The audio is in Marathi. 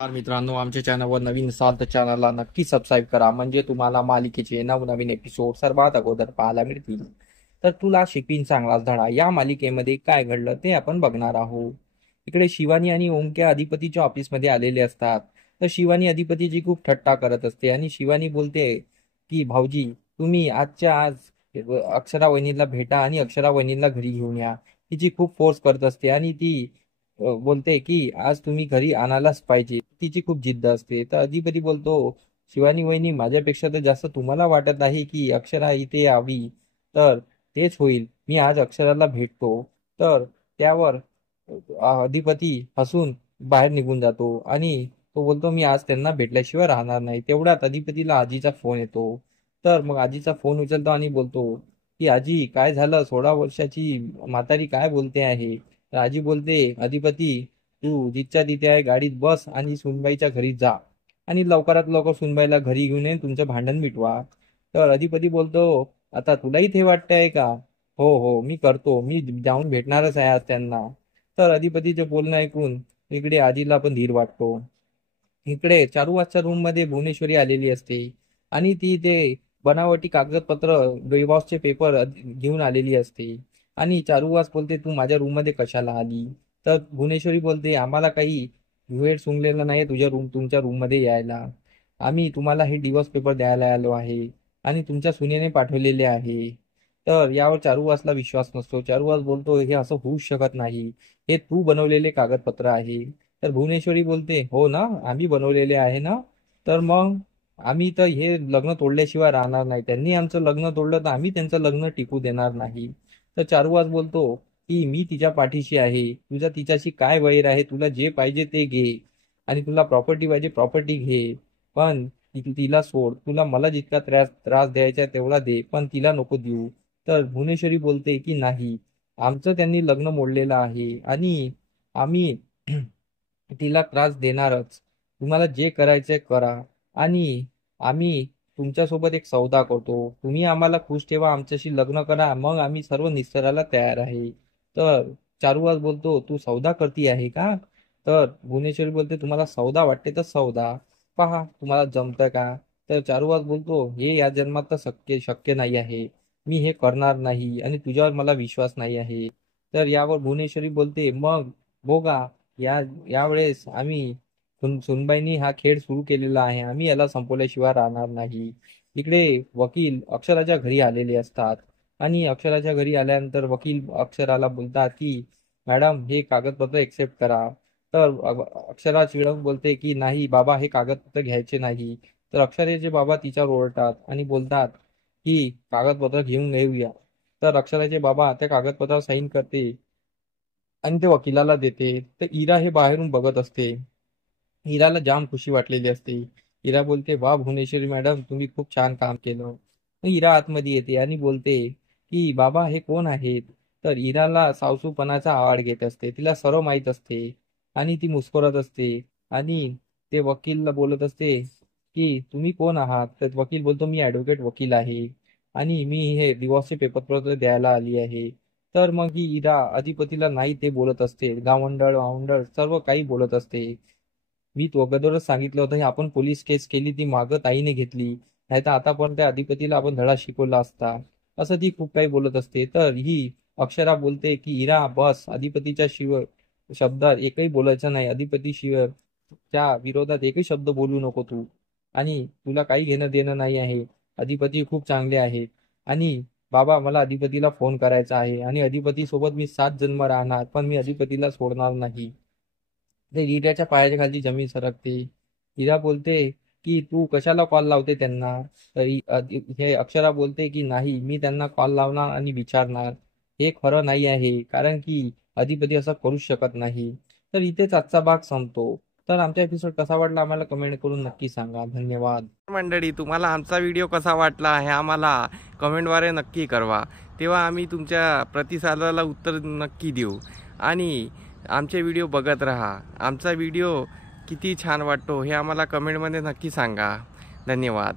मित्रांनो, आमच्या चॅनलवर नवीन असाल तर चॅनलला नक्की सबस्क्राईब करा, म्हणजे तुम्हाला मालिकेचे नवनवीन एपिसोड सर्वात अगोदर पाहायला मिळतील. तर तुला शिकवीन चांगलाच धडा या मालिकेमध्ये काय घडलं ते आपण बघणार आहोत. इकडे शिवानी आणि ओंक्या अधिपतीच्या ऑफिसमध्ये आलेले असतात. तर शिवानी अधिपतीची खूप थट्टा करत असते आणि शिवानी बोलते की भाऊजी, तुम्ही आजच्या आज अक्षरा वहिनीला भेटा आणि अक्षरा वहिनीला घरी घेऊन या. तिची खूप फोर्स करत असते आणि ती बोलते की आज तुम्ही घरी आणायलाच पाहिजे. तिची खूप जिद्द असते. तर अधिपती बोलतो, शिवानी वहिनी, माझ्यापेक्षा तर जास्त तुम्हाला वाटत आहे की अक्षरा इथे यावी, तर तेच होईल. मी आज अक्षराला भेटतो. तर त्यावर अधिपती हसून बाहेर निघून जातो आणि तो बोलतो, मी आज त्यांना भेटल्याशिवाय राहणार नाही. तेवढ्यात अधिपतीला आजीचा फोन येतो. तर मग आजीचा फोन उचलतो आणि बोलतो की आजी, काय झालं? 16 वर्षाची म्हातारी काय बोलते आहे? तर आजी बोलते, अधिपती, तू जिथच्या तिथे आहे गाडीत बस आणि सुनबाईच्या घरी जा आणि लवकरात लवकर सुनबाईला घरी घेऊन ये, तुमचं भांडण मिटवा. तर अधिपती बोलतो, आता तुलाही ते वाटतंय का? हो हो, मी करतो. मी जाऊन भेटणारच आहे आज त्यांना. तर अधिपतीचे बोलणं ऐकून इकडे आजीला पण धीर वाटतो. इकडे चारुवासच्या रूम मध्ये भुवनेश्वरी आलेली असते आणि ती ते बनावटी कागदपत्र, डिवॉर्सचे पेपर घेऊन आलेली असते. आणि चारुवास बोलते, तू माझ्या रूम मध्ये कशाला आली? तर भुवनेश्वरी बोलते, आम्हाला काही वेळ सुंगलेला नाही तुमच्या रूम मध्ये यायला. आम्ही तुम्हाला हे डिवोर्स पेपर द्यायला आलो आहे आणि तुमच्या सुनेने पाठवलेले आहे. तर यावर चारुवासला विश्वास नसतो. चारुवास बोलतो, हे असं होऊच शकत नाही. हे तू बनवलेले कागदपत्र आहे. तर भुवनेश्वरी बोलते, हो ना, आम्ही बनवलेले आहे ना. तर मग आम्ही तर हे लग्न तोडल्याशिवाय राहणार नाही. त्यांनी आमचं लग्न तोडलं तर आम्ही त्यांचं लग्न टिकू देणार नाही. तर चारुवास बोलतो की मी तिच्या पाठीशी आहे. तुझा तिच्याशी काय वैर आहे? तुला जे पाहिजे ते घे आणि तुला प्रॉपर्टी पाहिजे प्रॉपर्टी घे, पण तिला सोड. तुला मला जितका त्रास त्रास द्यायचा आहे तेवढा दे, पण तिला नको देऊ. तर भुवनेश्वरी बोलते की नाही, आमचं त्यांनी लग्न मोडलेलं आहे आणि आम्ही तिला त्रास देणारच. तुम्हाला जे करायचंय करा आणि आम्ही तुमच्यासोबत एक सौदा करतो. तुम्ही आम्हाला खुश ठेवा, आमच्याशी लग्न करा, मग आम्ही सर्व निस्तरायला तयार आहे. तर चारुवास बोलतो, तू सौदा करती आहे का? तर भुवनेश्वरी बोलते, तुम्हाला सौदा वाटते तर सौदा पहा, तुम्हाला जमतं का? तर चारुवास बोलतो, हे या जन्मात तर शक्य शक्य नाही आहे. मी हे करणार नाही आणि तुझ्यावर मला विश्वास नाही आहे. तर यावर भुवनेश्वरी बोलते, मग बोगा, या यावेळेस आम्ही सुनबाईंनी हा खेळ सुरू केलेला आहे. आम्ही याला संपवल्याशिवाय राहणार नाही. इकडे वकील अक्षराच्या घरी आलेले असतात आणि अक्षराच्या घरी आल्यानंतर वकील अक्षराला बोलतात की मॅडम, हे कागदपत्र एक्सेप्ट करा. तर अक्षरा चिडून बोलते की नाही बाबा, हे कागदपत्र घ्यायचे नाही. तर अक्षराचे बाबा तिच्यावर ओरडतात आणि बोलतात की कागदपत्र घेऊन येऊया. तर अक्षराचे बाबा त्या कागदपत्रावर साईन करते आणि ते वकिलाला देते. तर इरा हे बाहेरून बघत असते. इराला जाम खुशी वाटलेली असते. इरा बोलते, वा भुवनेश्वरी मॅडम, तुम्ही खूप छान काम केलं. मग इरा आतमध्ये येते आणि बोलते की बाबा, हे कोण आहेत? तर इराला सावसूपणाचा आवाड घेत असते. तिला सर्व माहीत असते आणि ती मुस्कुरत असते आणि ते वकीलला बोलत असते की तुम्ही कोण आहात? तर वकील बोलतो, मी ऍडव्होकेट वकील आहे आणि मी हे डिवॉर्सचे पेपर द्यायला आली आहे. तर मग ही इरा अधिपतीला नाही ते बोलत असते. गावंडळ वावंडळ सर्व काही बोलत असते. मी तो अगोदरच सांगितलं होतं, हे आपण पोलीस केस केली, ती मागं ताईने घेतली, नाही तर आता पण त्या अधिपतीला आपण धडा शिकवला असता. असं ती खूप काही बोलत असते. तर ही अक्षरा बोलते की इरा बस, अधिपतीच्या शब्दात एकही बोलायचं नाही. अधिपती त्या विरोधात एकही शब्द बोलू नको तू, आणि तुला काही घेणं देणं नाही आहे. अधिपती खूप चांगले आहेत आणि बाबा, मला अधिपतीला फोन करायचा आहे आणि अधिपती सोबत मी 7 जन्म राहणार, पण मी अधिपतीला सोडणार नाही. ते इराच्या पायाच्या खालची जमीन सरकते. इरा बोलते की तू कशाला कॉल लावते त्यांना? तर हे अक्षरा बोलते की नाही, मी त्यांना कॉल लावणार आणि विचारणार. हे खरं नाही आहे, कारण की अधिपती असं करू शकत नाही. तर इथेच आजचा भाग संपतो. तर आमचा एपिसोड कसा वाटला आम्हाला कमेंट करून नक्की सांगा. धन्यवाद. मंडळी, तुम्हाला आमचा व्हिडिओ कसा वाटला हे आम्हाला कमेंटद्वारे नक्की कळवा. तेव्हा आम्ही तुमच्या प्रतिसादाला उत्तर नक्की देऊ आणि आमचे व्हिडिओ बघत राहा. आमचा व्हिडिओ किती छान वाटतो हे आम्हाला कमेंटमध्ये नक्की सांगा. धन्यवाद.